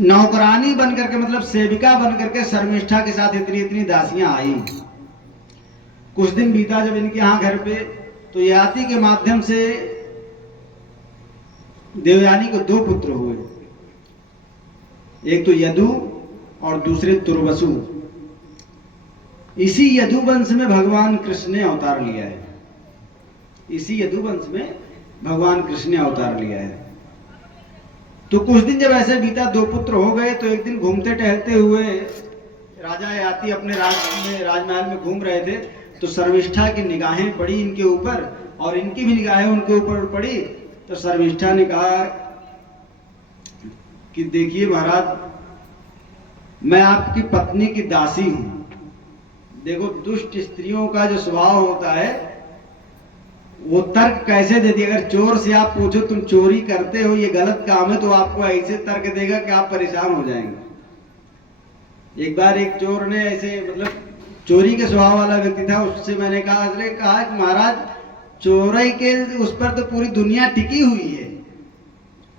नौकरानी बन करके, मतलब सेविका बन करके शर्मिष्ठा के साथ इतनी इतनी दासियां आई। कुछ दिन बीता जब इनके यहाँ घर पे, तो ययाति के माध्यम से देवयानी को 2 पुत्र हुए, एक तो यदु और दूसरे तुर्वसु। इसी यदु वंश में भगवान कृष्ण ने अवतार लिया है। इसी यदु वंश में भगवान कृष्ण ने अवतार लिया है। तो कुछ दिन जब ऐसे बीता, 2 पुत्र हो गए, तो एक दिन घूमते टहलते हुए राजा ययाति अपने राजमहल में घूम रहे थे, तो शर्मिष्ठा की निगाहें पड़ी इनके ऊपर और इनकी भी निगाहें उनके ऊपर पड़ी। तो शर्मिष्ठा ने कहा कि देखिए महाराज, मैं आपकी पत्नी की दासी हूं। देखो, दुष्ट स्त्रियों का जो स्वभाव होता है वो तर्क कैसे देती है। अगर चोर से आप पूछो तुम चोरी करते हो, ये गलत काम है, तो आपको ऐसे तर्क देगा कि आप परेशान हो जाएंगे। एक बार एक चोर ने ऐसे, मतलब चोरी के स्वभाव वाला व्यक्ति था, उससे मैंने कहा कि महाराज, चोरी के उस पर तो पूरी दुनिया टिकी हुई है।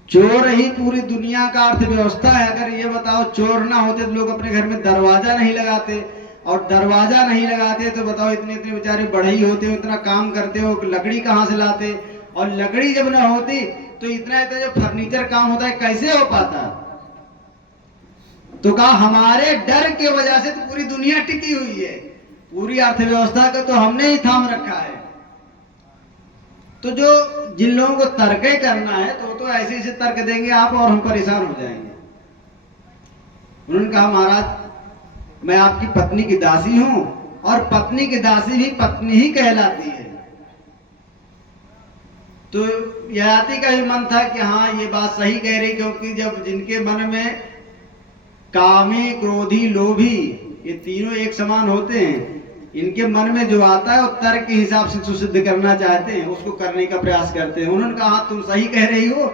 चोर ही पूरी दुनिया का अर्थव्यवस्था है। अगर ये बताओ चोर ना होते तो लोग अपने घर में दरवाजा नहीं लगाते, और दरवाजा नहीं लगाते तो बताओ इतने इतने बेचारे बढ़ई होते हो, इतना काम करते हो, लकड़ी कहाँ से लाते, और लकड़ी जब ना होती तो इतना इतना जो फर्नीचर काम होता है कैसे हो पाता। तो कहा हमारे डर के वजह से तो पूरी दुनिया टिकी हुई है, पूरी अर्थव्यवस्था को तो हमने ही थाम रखा है। तो जो जिन लोगों को तर्क करना है तो ऐसे ऐसे तर्क देंगे आप, और हम परेशान हो जाएंगे। उन्होंने कहा महाराज, मैं आपकी पत्नी की दासी हूं, और पत्नी की दासी भी पत्नी ही कहलाती है। तो ययाति का भी मन था कि हाँ ये बात सही कह रही, क्योंकि जब जिनके मन में कामी, क्रोधी, लोभी, ये तीनों एक समान होते हैं, इनके मन में जो आता है वो तर्क के हिसाब से सुसिद्ध करना चाहते हैं, उसको करने का प्रयास करते हैं। उन्होंने कहा तुम सही कह रही हो,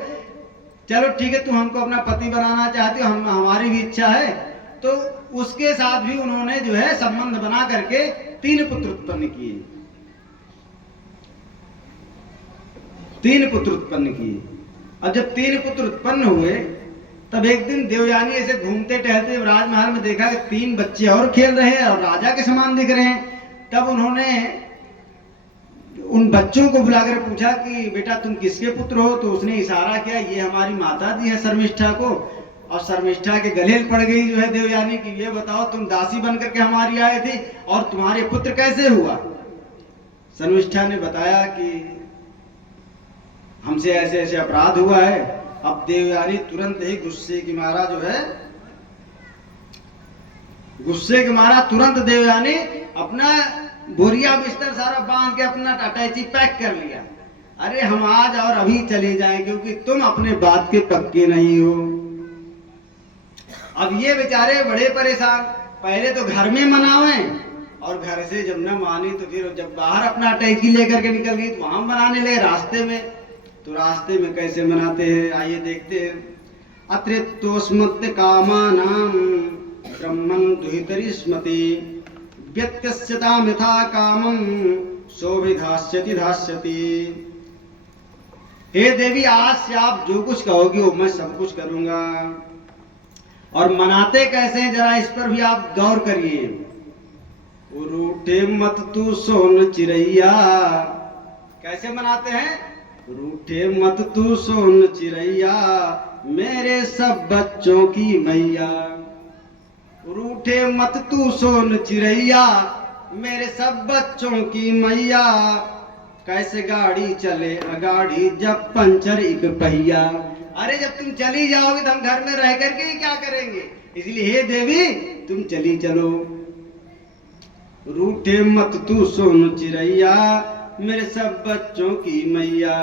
चलो ठीक है, तुम हमको अपना पति बनाना चाहते हो, हमारी भी इच्छा है। तो उसके साथ भी उन्होंने जो है संबंध बना करके 3 पुत्र उत्पन्न किए। 3 पुत्र उत्पन्न किए। अब जब 3 पुत्र उत्पन्न हुए, तब एक दिन देवयानी ऐसे घूमते टहलते राजमहल में देखा कि 3 बच्चे और खेल रहे हैं और राजा के समान दिख रहे हैं। तब उन्होंने उन बच्चों को बुलाकर पूछा कि बेटा तुम किसके पुत्र हो। तो उसने इशारा किया, ये हमारी माता दी है शर्मिष्ठा को। और शर्मिष्ठा के गले पड़ गई जो है देवयानी की, ये बताओ तुम दासी बन करके हमारी आए थे और तुम्हारे पुत्र कैसे हुआ। शर्मिष्ठा ने बताया कि हमसे ऐसे ऐसे अपराध हुआ है। अब देवयानी तुरंत ही गुस्से की मारा जो है, गुस्से के मारा तुरंत देवयानी अपना बोरिया बिस्तर सारा बांध के अपना अटैची पैक कर लिया। अरे हम आज और अभी चले जाएं, क्योंकि तुम अपने बात के पक्के नहीं हो। अब ये बेचारे बड़े परेशान, पहले तो घर में मनावे, और घर से जब न मानी तो फिर जब बाहर अपना अटैची लेकर के निकल गई तो वहां मनाने लगे रास्ते में। तो रास्ते में कैसे मनाते हैं आइए देखते हैं। अत्रितोस्मत्य कामानां ब्रह्मं दुहितरिष्मति व्यत्यस्यतां यथा कामं सोभिधास्यति धास्यति। हे देवी, आज से आप जो कुछ कहोगी वो मैं सब कुछ करूंगा। और मनाते कैसे हैं जरा इस पर भी आप गौर करिए। रूठे मत तू सोन चिड़ैया, कैसे मनाते हैं। रूठे मत तू सोन चिड़ैया मेरे सब बच्चों की मैया। रूठे मत तू सोन चिड़ैया मेरे सब बच्चों की मैया। कैसे गाड़ी चले अगाड़ी जब पंचर एक पहिया। अरे जब तुम चली जाओगी तो हम घर में रह करके क्या करेंगे, इसलिए हे देवी तुम चली चलो। रूठे मत तू सोन चिड़ैया मेरे सब बच्चों की मैया।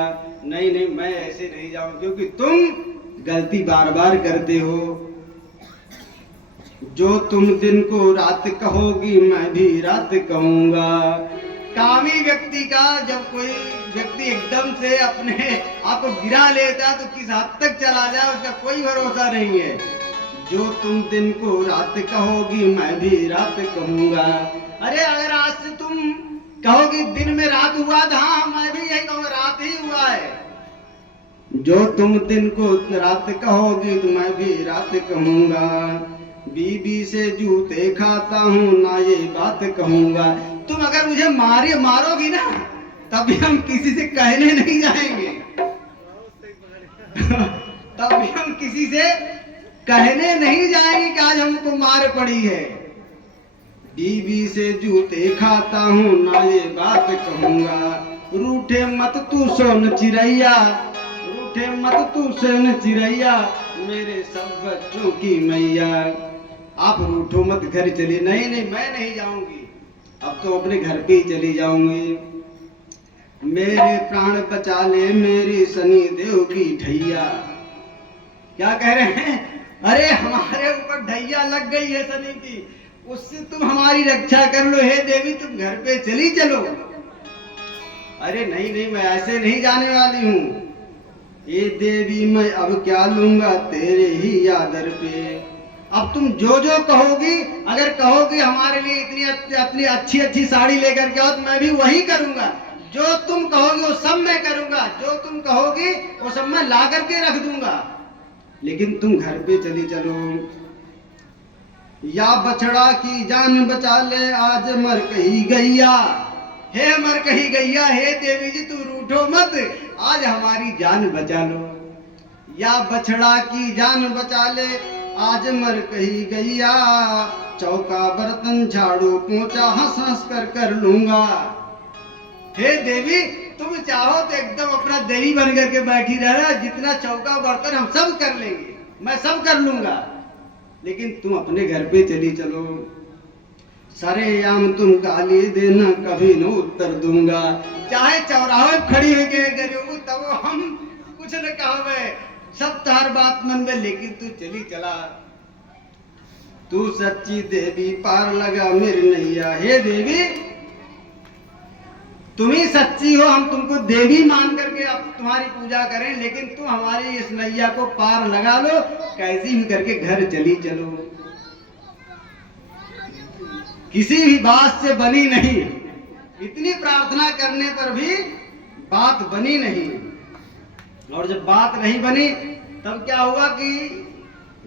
नहीं नहीं, मैं ऐसे नहीं जाऊं, क्योंकि तुम गलती बार बार करते हो। जो तुम दिन को रात कहोगी मैं भी रात कहूंगा। कामी व्यक्ति का जब कोई व्यक्ति एकदम से अपने आप को गिरा लेता है तो किस हद तक चला जाए उसका कोई भरोसा नहीं है। जो तुम दिन को रात कहोगी मैं भी रात कहूंगा। अरे अगर आज से तुम कहोगी दिन में रात हुआ तो हाँ मैं भी यही कहूंगा रात ही हुआ है। जो तुम दिन को रात कहोगी तो मैं भी रात कहूंगा। बीबी से जूते खाता हूँ ना ये बात कहूंगा। तुम अगर मुझे मारोगी ना तभी हम किसी से कहने नहीं जाएंगे। तभी हम किसी से कहने नहीं जाएंगे कि आज हमको मार पड़ी है। बीबी से जूते खाता हूँ ना ये बात कहूंगा। रूठे मत तू सोन चिड़ैया, रूठे मत तू सोन चिड़ैया, मेरे सब बच्चों की मैया। आप रूठो मत, घर चली। नहीं नहीं, मैं नहीं जाऊंगी, अब तो अपने घर पे ही चली जाऊंगी। मेरे प्राण बचा ले मेरी शनि देव की ढैया। क्या कह रहे हैं? अरे हमारे ऊपर ढैया लग गई है शनि की, उससे तुम हमारी रक्षा कर लो। हे देवी तुम घर पे चली चलो। अरे नहीं नहीं, मैं ऐसे नहीं जाने वाली हूँ। ये देवी मैं अब क्या लूंगा तेरे ही आदर पे। अब तुम जो जो कहोगी, अगर कहोगी हमारे लिए इतनी अच्छी अच्छी साड़ी लेकर के आओ तो मैं भी वही करूंगा। जो तुम कहोगी वो सब मैं करूंगा, जो तुम कहोगी वो सब मैं ला करके रख दूंगा। लेकिन तुम घर पे चली चलो। या बछड़ा की जान बचा ले आज मर कही गैया। हे मर कही गैया, हे देवी जी तू रूठो मत, आज हमारी जान बचा लो। या बछड़ा की जान बचा ले आज मर कही गैया, चौका बर्तन झाड़ू पोंछा हंस हंस कर लूंगा। हे देवी तुम चाहो तो एकदम अपना देवी बन करके बैठी रहना, जितना चौका बर्तन हम सब कर लेंगे, मैं सब कर लूंगा। लेकिन तुम अपने घर पे चली चलो। सरेआम तुम गाली देना कभी न उत्तर दूंगा। चाहे चौराहे खड़ी हो गए गरीबों तब हम कुछ न कहे, सब तार बात मन में, लेकिन तू चली चला। तू सच्ची देवी पार लगा मेरी नैया। हे देवी तुम ही सच्ची हो, हम तुमको देवी मान करके अब तुम्हारी पूजा करें, लेकिन तुम हमारी इस नैया को पार लगा लो, कैसी भी करके घर चली चलो। किसी भी बात से बनी नहीं, इतनी प्रार्थना करने पर भी बात बनी नहीं। और जब बात नहीं बनी तब क्या हुआ कि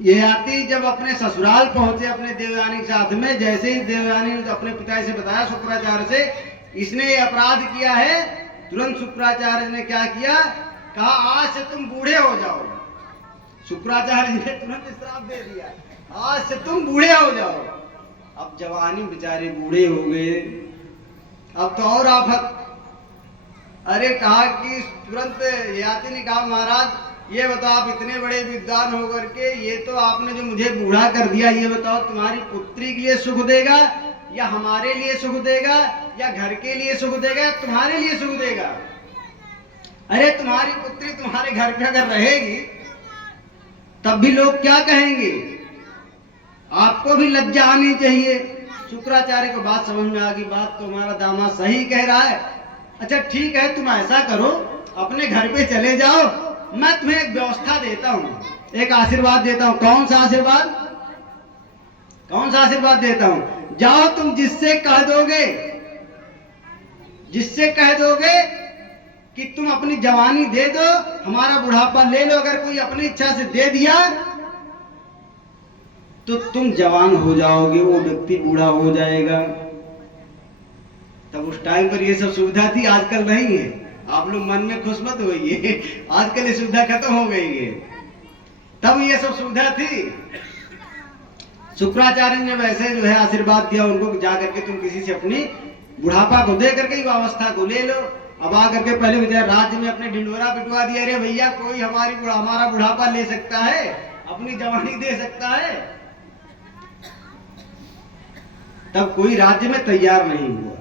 ययाति जब अपने ससुराल पहुंचे अपने देवयानी के साथ में, जैसे ही देवयानी ने अपने पिताजी से बताया शुक्राचार्य से इसने ये अपराध किया है, तुरंत शुक्राचार्य ने क्या किया, कहा आज से तुम बूढ़े हो जाओ। शुक्राचार्य ने तुरंत श्राप दे दिया, आज से तुम बूढ़े हो जाओ। अब जवानी बेचारे बूढ़े हो गए, अब तो और आफत। अरे कहा कि तुरंत ययाति ने कहा महाराज ये बताओ आप इतने बड़े विद्वान होकर के ये तो आपने जो मुझे बूढ़ा कर दिया, ये बताओ तुम्हारी पुत्री के लिए सुख देगा या हमारे लिए सुख देगा या घर के लिए सुख देगा या तुम्हारे लिए सुख देगा? अरे तुम्हारी पुत्री तुम्हारे घर पे अगर रहेगी तब भी लोग क्या कहेंगे? आपको भी लज्जा आनी चाहिए। शुक्राचार्य को बात समझ में आ गई, बात तो हमारा दामाद सही कह रहा है। अच्छा ठीक है, तुम ऐसा करो अपने घर पे चले जाओ, मैं तुम्हें एक व्यवस्था देता हूँ, एक आशीर्वाद देता हूँ। कौन सा आशीर्वाद? कौन सा आशीर्वाद देता हूँ? जाओ तुम जिससे कह दोगे, जिससे कह दोगे कि तुम अपनी जवानी दे दो, हमारा बुढ़ापा ले लो, अगर कोई अपनी इच्छा से दे दिया तो तुम जवान हो जाओगे, वो व्यक्ति बूढ़ा हो जाएगा। तब उस टाइम पर ये सब सुविधा थी, आजकल नहीं है। आप लोग मन में खुश मत होइए, आजकल ये सुविधा खत्म हो गई है, तब ये सब सुविधा थी। शुक्राचार्य ने वैसे जो है आशीर्वाद दिया उनको, जाकर के तुम किसी से अपनी बुढ़ापा को दे करके अवस्था को ले लो। अब आकर के पहले बेचारे राज्य में अपने ढिंडोरा पिटवा दिया, अरे भैया कोई हमारा बुढ़ापा ले सकता है, अपनी जवानी दे सकता है। तब कोई राज्य में तैयार नहीं हुआ।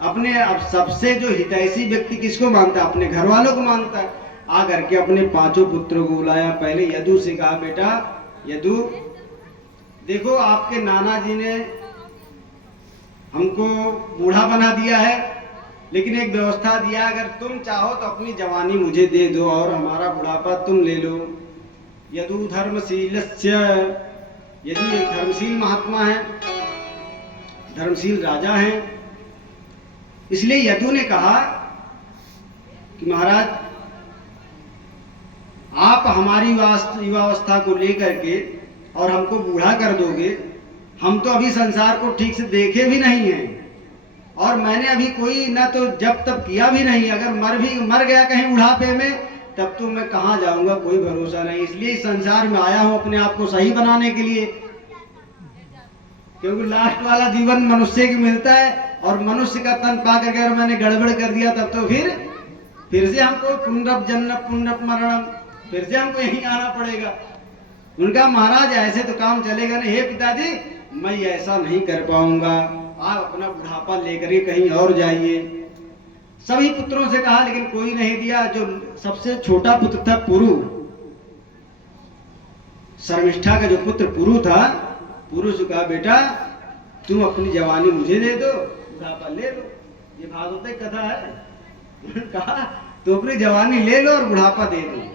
अपने अब सबसे जो हितैषी व्यक्ति किसको मानता? अपने घर वालों को मानता। आकर के अपने पांचों पुत्रों को बुलाया, पहले यदु से कहा बेटा यदु देखो आपके नाना जी ने हमको बूढ़ा बना दिया है, लेकिन एक व्यवस्था दिया, अगर तुम चाहो तो अपनी जवानी मुझे दे दो और हमारा बुढ़ापा तुम ले लो। यदु धर्मशीलस्य, यदि एक धर्मशील महात्मा है, धर्मशील राजा हैं, इसलिए यदु ने कहा कि महाराज आप हमारी युवावस्था को लेकर के और हमको बूढ़ा कर दोगे। हम तो अभी संसार को ठीक से देखे भी नहीं हैं, और मैंने अभी कोई ना तो जब तब किया भी नहीं। अगर मर गया कहीं बुढ़ापे में, तब तो मैं कहाँ जाऊंगा, कोई भरोसा नहीं। इसलिए इस संसार में आया हूं अपने आप को सही बनाने के लिए, क्योंकि लास्ट वाला जीवन मनुष्य की मिलता है, और मनुष्य का तन पा करके अगर मैंने गड़बड़ कर दिया, तब तो फिर से हमको पुनरप जन्म पुनरप मरणम, फिर से हमको यहीं आना पड़ेगा। उनका महाराज ऐसे तो काम चलेगा नहीं। हे पिताजी, मैं ऐसा नहीं कर पाऊंगा, आप अपना बुढ़ापा लेकर के कहीं और जाइए। सभी पुत्रों से कहा, लेकिन कोई नहीं दिया। जो सबसे छोटा पुत्र था पुरु, शर्मिष्ठा का जो पुत्र पुरु था, पुरु से कहा, बेटा तुम अपनी जवानी मुझे दे दो, बुढ़ापा ले लो। ये भागवत की कथा है। कहा तो अपनी जवानी ले लो और बुढ़ापा दे दो।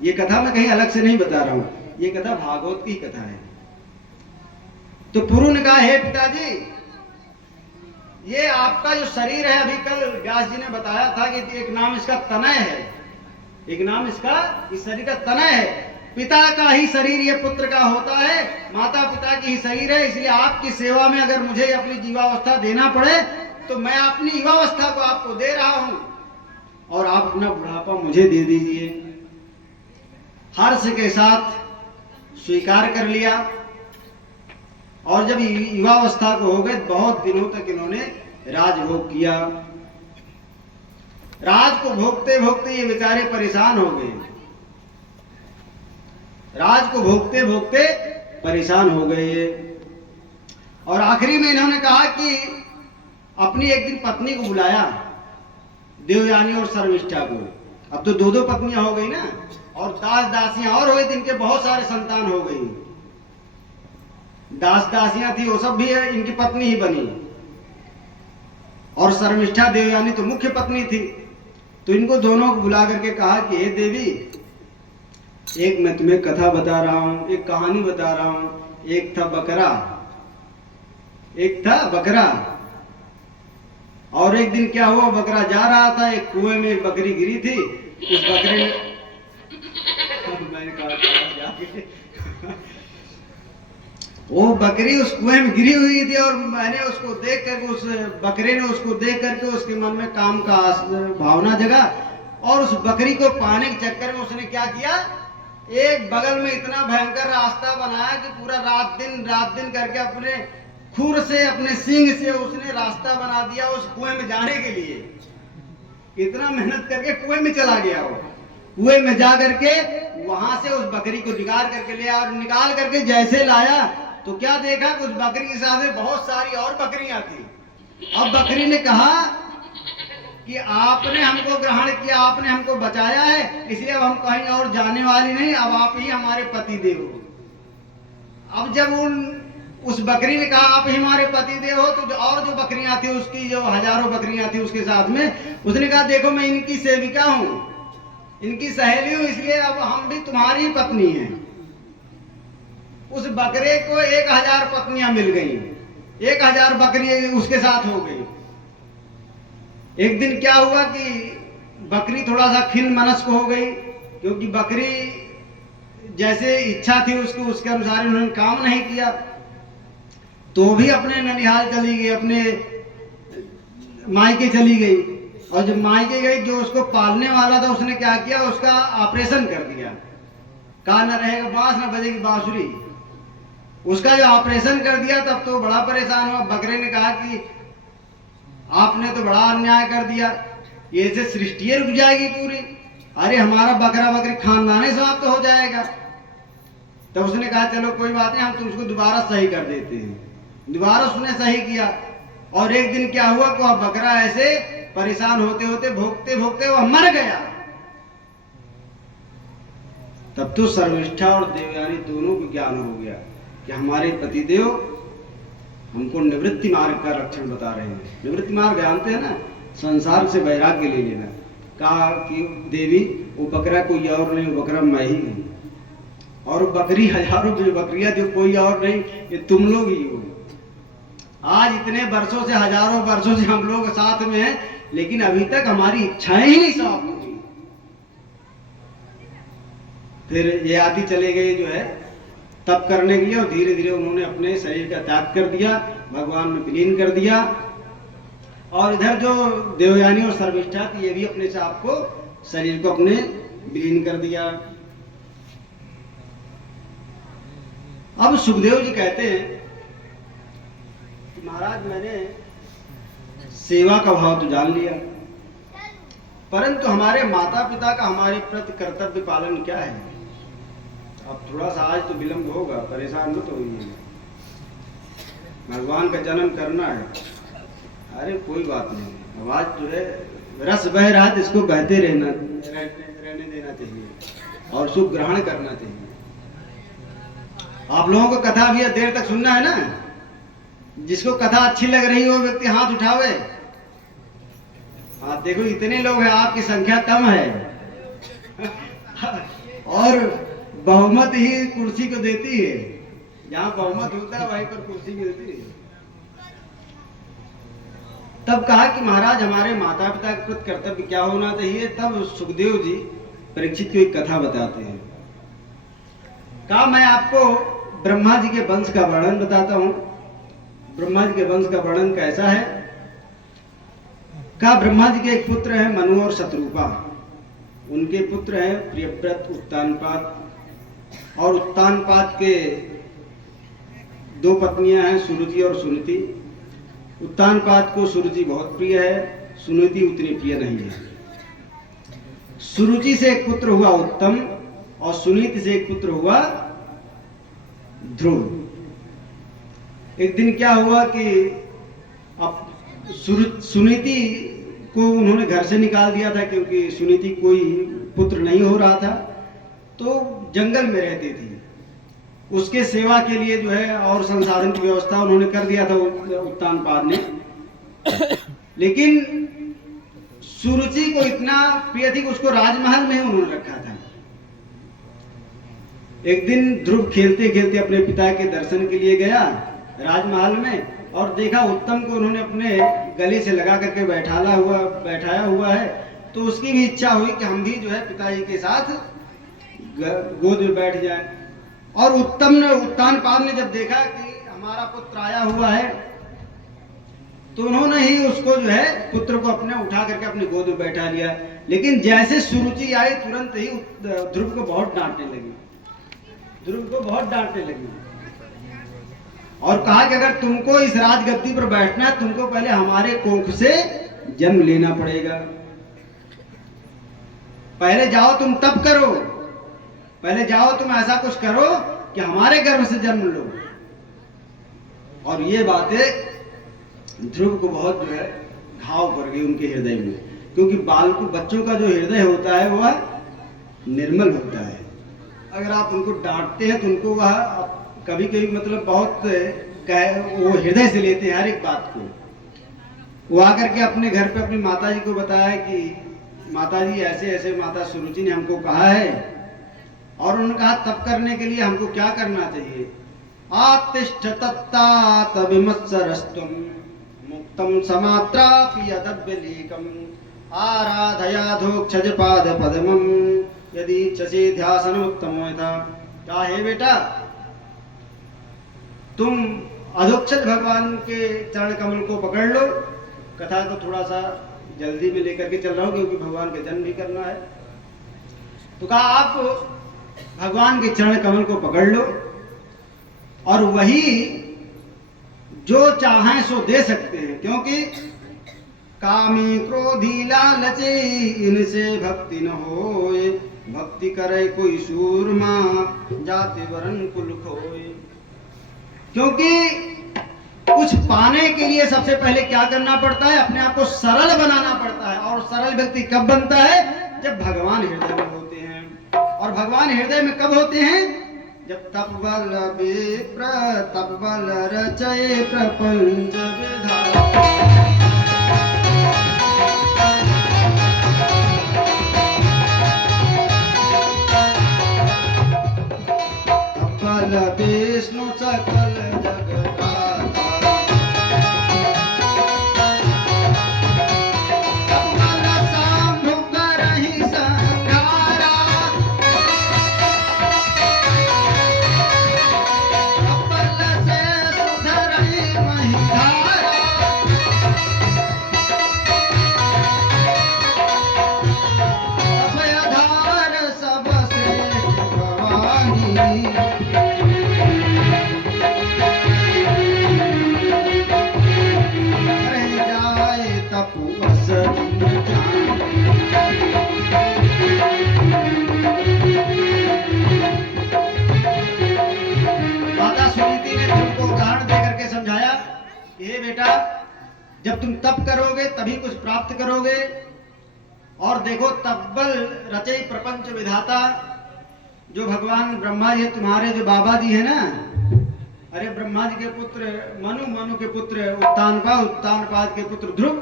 ये कथा मैं कहीं अलग से नहीं बता रहा हूं, ये कथा भागवत की कथा है। तो पुरु ने कहा, हे पिताजी, ये आपका जो शरीर है, अभी कल व्यास जी ने बताया था कि एक नाम इसका तनय है, एक नाम इसका इस शरीर का तनय है। पिता का ही शरीर ये पुत्र का होता है, माता पिता की ही शरीर है। इसलिए आपकी सेवा में अगर मुझे अपनी जीवावस्था देना पड़े, तो मैं अपनी युवावस्था को आपको दे रहा हूं, और आप अपना बुढ़ापा मुझे दे दीजिए। हर्ष के साथ स्वीकार कर लिया। और जब युवावस्था को हो गए, बहुत दिनों तक इन्होंने राजभोग किया। राज को भोगते भोगते ये बेचारे परेशान हो गए, राज को भोगते भोगते परेशान हो गए। और आखिरी में इन्होंने कहा कि अपनी एक दिन पत्नी को बुलाया, देवयानी और शर्मिष्ठा को। अब तो दो दो पत्नियां हो गई ना, और दास दासियां और हो गई, इनके बहुत सारे संतान हो गई। दास दासियां थी, वो सब भी इनकी पत्नी ही बनी, और शर्मिष्ठा देवयानी तो मुख्य पत्नी थी। तो इनको दोनों को बुला करके कहा कि हे देवी, एक मैं तुम्हें कथा बता रहा हूं, एक कहानी बता रहा हूं। एक था बकरा, और एक दिन क्या हुआ, बकरा जा रहा था, एक कुएं में एक बकरी गिरी थी। उस बकरे ने मैंने कहा वो बकरी उस कुएं में गिरी हुई थी, और मैंने उसको देख करके, उस बकरे ने उसको देख करके उसके मन में काम का भावना जगा, और उस बकरी को पाने के चक्कर में उसने क्या किया, एक बगल में इतना भयंकर रास्ता बनाया कि पूरा रात दिन करके अपने खुर से, अपने सींग से उसने रास्ता बना दिया उस कुएं में जाने के लिए। इतना मेहनत करके कुएं में चला गया। वो कुएं में जा करके वहां से उस बकरी को निकाल करके ले आया, और निकाल करके जैसे लाया तो क्या देखा कि उस बकरी के साथ में बहुत सारी और बकरियां थी। अब बकरी ने कहा कि आपने हमको ग्रहण किया, आपने हमको बचाया है, इसलिए अब हम कहीं और जाने वाली नहीं, अब आप ही हमारे पति देव हो। अब जब उस बकरी ने कहा आप ही हमारे पति देव हो, तो और जो बकरियां थी, उसकी जो हजारों बकरियां थी उसके साथ में, उसने कहा देखो मैं इनकी सेविका हूं, इनकी सहेली हूं, इसलिए अब हम भी तुम्हारी पत्नी हैं। उस बकरे को 1000 पत्नियां मिल गई, 1000 बकरी उसके साथ हो गई। एक दिन क्या हुआ कि बकरी थोड़ा सा खिन्न मनस्क हो गई, क्योंकि बकरी जैसे इच्छा थी उसको, उसके अनुसार उन्होंने काम नहीं किया। तो भी अपने ननिहाल चली गई, अपने मायके चली गई। और जब मायके गई, जो उसको पालने वाला था उसने क्या किया, उसका ऑपरेशन कर दिया। कहा न रहेगा बांस न बजेगी बांसुरी, उसका जो ऑपरेशन कर दिया, तब तो बड़ा परेशान हुआ। बकरे ने कहा कि आपने तो बड़ा अन्याय कर दिया, ये से सृष्टि रुक जाएगी पूरी, अरे हमारा बकरा बकरी खानदान समाप्त हो जाएगा। तब उसने कहा चलो कोई बात नहीं, हम तुमको दोबारा सही कर देते हैं। दोबारा उसने सही किया, और एक दिन क्या हुआ कि वह बकरा ऐसे परेशान होते होते भोगते भोगते वह मर गया। तब तो शर्मिष्ठा और देवयानी दोनों को ज्ञान हो गया कि हमारे पतिदेव हमको निवृत्ति मार्ग का रक्षण बता रहे हैं। निवृत्ति मार्ग जानते हैं ना, संसार से वैराग्य ले लेना। कहा कि देवी वो बकरा कोई और नहीं, वो बकरा मैं ही हूं, और बकरी हजारों बकरियां जो कोई और नहीं, ये तुम लोग ही हो। आज इतने वर्षों से, हजारों वर्षों से हम लोग साथ में हैं, लेकिन अभी तक हमारी इच्छाएं ही नहीं समाप्त हुई। फिर ये आदि चले गए जो है तप करने के लिए, और धीरे धीरे उन्होंने अपने शरीर का त्याग कर दिया, भगवान में विलीन कर दिया। और इधर जो देवयानी और सर्विष्ठा थी, ये भी अपने से आपको शरीर को अपने विलीन कर दिया। अब सुखदेव जी कहते हैं कि महाराज मैंने सेवा का भाव तो जान लिया, परंतु हमारे माता पिता का हमारे प्रति कर्तव्य पालन क्या है। अब थोड़ा सा आज तो विलंब होगा, परेशान मत होइए, भगवान का जन्म करना है। अरे कोई बात नहीं, अब आज जो है रस बह रहा है, इसको बहते रहने देना चाहिए और सुख ग्रहण करना चाहिए। आप लोगों को कथा भी देर तक सुनना है ना। जिसको कथा अच्छी लग रही हो व्यक्ति हाथ उठावे। आप देखो इतने लोग हैं, आपकी संख्या कम है और बहुमत ही कुर्सी को देती है। जहां बहुमत होता है वहीं पर कुर्सी मिलती है। तब कहा कि महाराज हमारे माता पिता के प्रति कर्तव्य क्या होना चाहिए। तब सुखदेव जी परीक्षित को एक कथा बताते हैं। कहा मैं आपको ब्रह्मा जी के वंश का वर्णन बताता हूं। ब्रह्मा जी के वंश का वर्णन कैसा है। कहा ब्रह्मा जी के एक पुत्र है मनु और शत्रुपा। उनके पुत्र हैं प्रियव्रत, उत्तानपाद, और उत्तानपाद के दो पत्नियां हैं सुरुचि और सुनीति। उत्तानपाद को सुरुचि बहुत प्रिय है, सुनीति उतनी प्रिय नहीं है। सुरुचि से एक पुत्र हुआ उत्तम और सुनीति से एक पुत्र हुआ ध्रुव। एक दिन क्या हुआ कि अब सुनीति को उन्होंने घर से निकाल दिया था, क्योंकि सुनीति कोई पुत्र नहीं हो रहा था, तो जंगल में रहती थी। उसके सेवा के लिए जो है और संसाधन की व्यवस्था उन्होंने कर दिया था उत्तानपाद ने। लेकिन सुरुचि को इतना प्रिय थी कि उसको राजमहल में उन्होंने रखा था। एक दिन ध्रुव खेलते खेलते अपने पिता के दर्शन के लिए गया राजमहल में, और देखा उत्तम को उन्होंने अपने गले से लगा करके बैठाया हुआ है। तो उसकी भी इच्छा हुई कि हम भी जो है पिताजी के साथ गोद में बैठ जाएं। और उत्तानपाद ने जब देखा कि हमारा पुत्र आया हुआ है, तो उन्होंने ही उसको जो है पुत्र को अपने उठा करके अपनी गोद में बैठा लिया। लेकिन जैसे सुरुचि आई तुरंत ही ध्रुव को बहुत डांटने लगी, और कहा कि अगर तुमको इस राजगद्दी पर बैठना है, तुमको पहले हमारे कोख से जन्म लेना पड़ेगा। पहले जाओ तुम तप करो, पहले जाओ तुम ऐसा कुछ करो कि हमारे गर्भ से जन्म लो। और ये बातें ध्रुव को बहुत जो है घाव कर गई उनके हृदय में, क्योंकि बच्चों का जो हृदय होता है वह निर्मल होता है। अगर आप उनको डांटते हैं तो उनको वह कभी कभी मतलब बहुत वो हृदय से लेते हैं हर एक बात को। वो आकर के अपने घर पे अपनी माताजी को बताया कि माताजी ऐसे ऐसे माता सुरुचि ने हमको कहा है, और उन्होंने कहा तप करने के लिए हमको क्या करना चाहिए। आतिष्ठ तत्तात विमत्सरस्तुम मुक्तम समात्रापि यदव्यलीकम आराधयाधोक्षज पाद पद्मम यदि चसे ध्यासन उत्तम था। क्या है बेटा, तुम अधोक्षज भगवान के चरण कमल को पकड़ लो। कथा को थोड़ा सा जल्दी में लेकर के चल रहा हूं क्योंकि भगवान का जन्म भी करना है। तो कहा आप भगवान के चरण कमल को पकड़ लो, और वही जो चाहें सो दे सकते हैं, क्योंकि कामी क्रोधी लालचे इनसे भक्ति न होए। भक्ति करे कोई सूरमा जाति वरन कुल खोए। क्योंकि कुछ पाने के लिए सबसे पहले क्या करना पड़ता है, अपने आप को सरल बनाना पड़ता है। और सरल व्यक्ति कब बनता है, जब भगवान हृदय में होते हैं। और भगवान हृदय में कब होते हैं, जब तप बल विप्र तप बल रचय प्रपंच विधान। विष्णु सकल जगदाता शंभु करहि संहारा रह जाए तपु बस दिन जान। माता सुनीति ने ध्रुव को उदाहरण देकर के समझाया कि हे बेटा, जब तुम तप करोगे तभी कुछ प्राप्त करोगे। और देखो, तब्बल रचई प्रपंच विधाता, जो भगवान ब्रह्मा जी तुम्हारे जो बाबा जी है ना, अरे ब्रह्मा जी के पुत्र मनु, मनु के पुत्र उत्तानपाद, उत्तानपाद के पुत्र ध्रुव,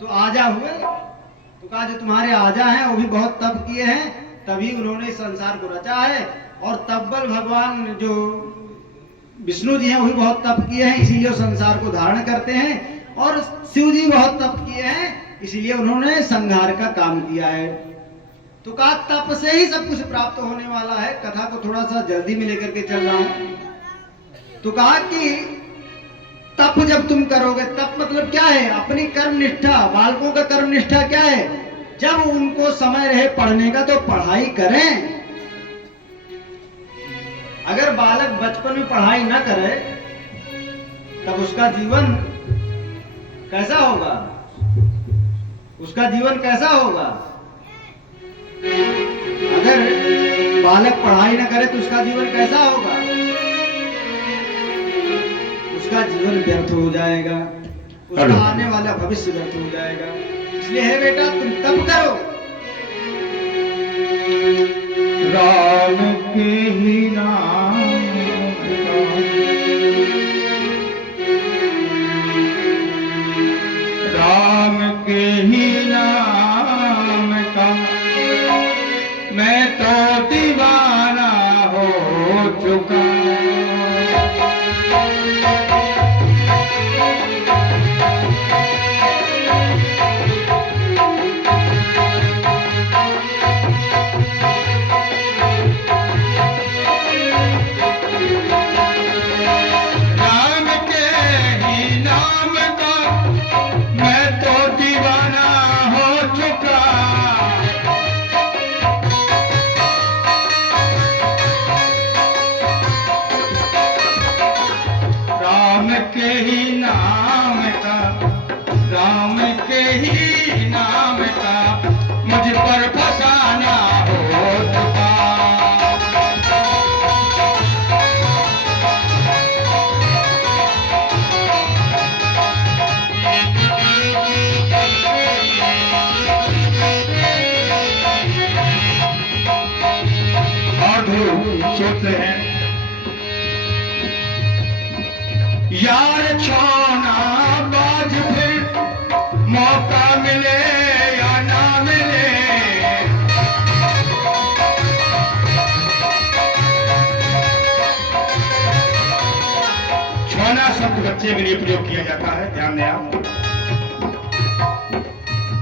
तो आजा हुए। तो कहा जो तुम्हारे आजा हैं वो भी बहुत तप किए हैं, तभी उन्होंने संसार को रचा है। और तब्बल भगवान जो विष्णु जी हैं वो भी बहुत तप किए हैं, इसीलिए संसार को धारण करते हैं। और शिव जी बहुत तप किए हैं, इसीलिए उन्होंने संहार का काम किया है। तो कहा तप से ही सब कुछ प्राप्त होने वाला है। कथा को थोड़ा सा जल्दी में लेकर के चल रहा हूं। तो कहा कि तप जब तुम करोगे, तप मतलब क्या है? अपनी कर्म निष्ठा, बालकों का कर्म निष्ठा क्या है? जब उनको समय रहे पढ़ने का तो पढ़ाई करें। अगर बालक बचपन में पढ़ाई ना करे तब उसका जीवन कैसा होगा? उसका जीवन कैसा होगा? अगर बालक पढ़ाई ना करे तो उसका जीवन कैसा होगा? उसका जीवन व्यर्थ हो जाएगा, उसका आने वाला भविष्य व्यर्थ हो जाएगा। इसलिए है बेटा, तुम तप करो। राम के ही नाम राम के ही नाम का मैं तो दीवाना हो चुका। सोचते हैं यार छोना बाज फिर मौका मिले या ना मिले। छोना शब्द बच्चे के लिए प्रयोग किया जाता है, ध्यान दें आप।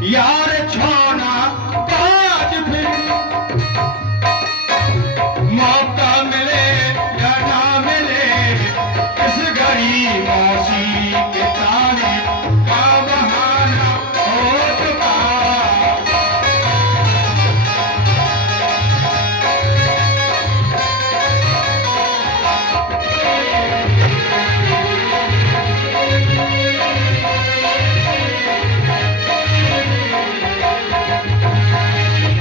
यार छोना बाज फिर मौका मिले या ना मिले, इस घड़ी मौसी के ताने का बहाना हो चुका।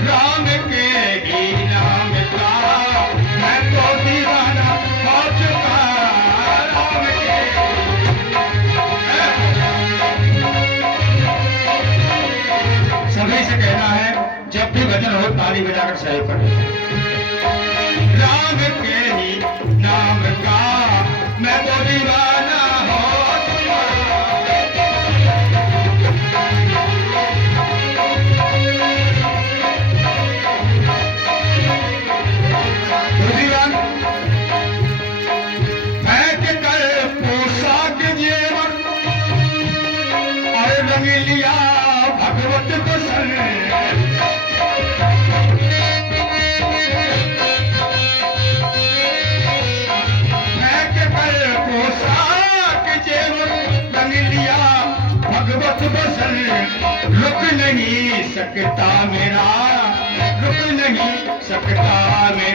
राम के ही नाम का मैं तो दीवाना हो चुका। राम के सभी से कहना है, जब भी भजन हो ताली बजाकर सहयोग करें। राम के ही नाम का मैं तो दीवाना हो चुका। दूसरी बात, फेंक कर पोशाक जेवर और रंग लिया भगवत को सन। फेंक कर पोशाक जेवर रंग लिया भगवत को सन। रुक नहीं सकता मेरा, रुक नहीं सकता मेरा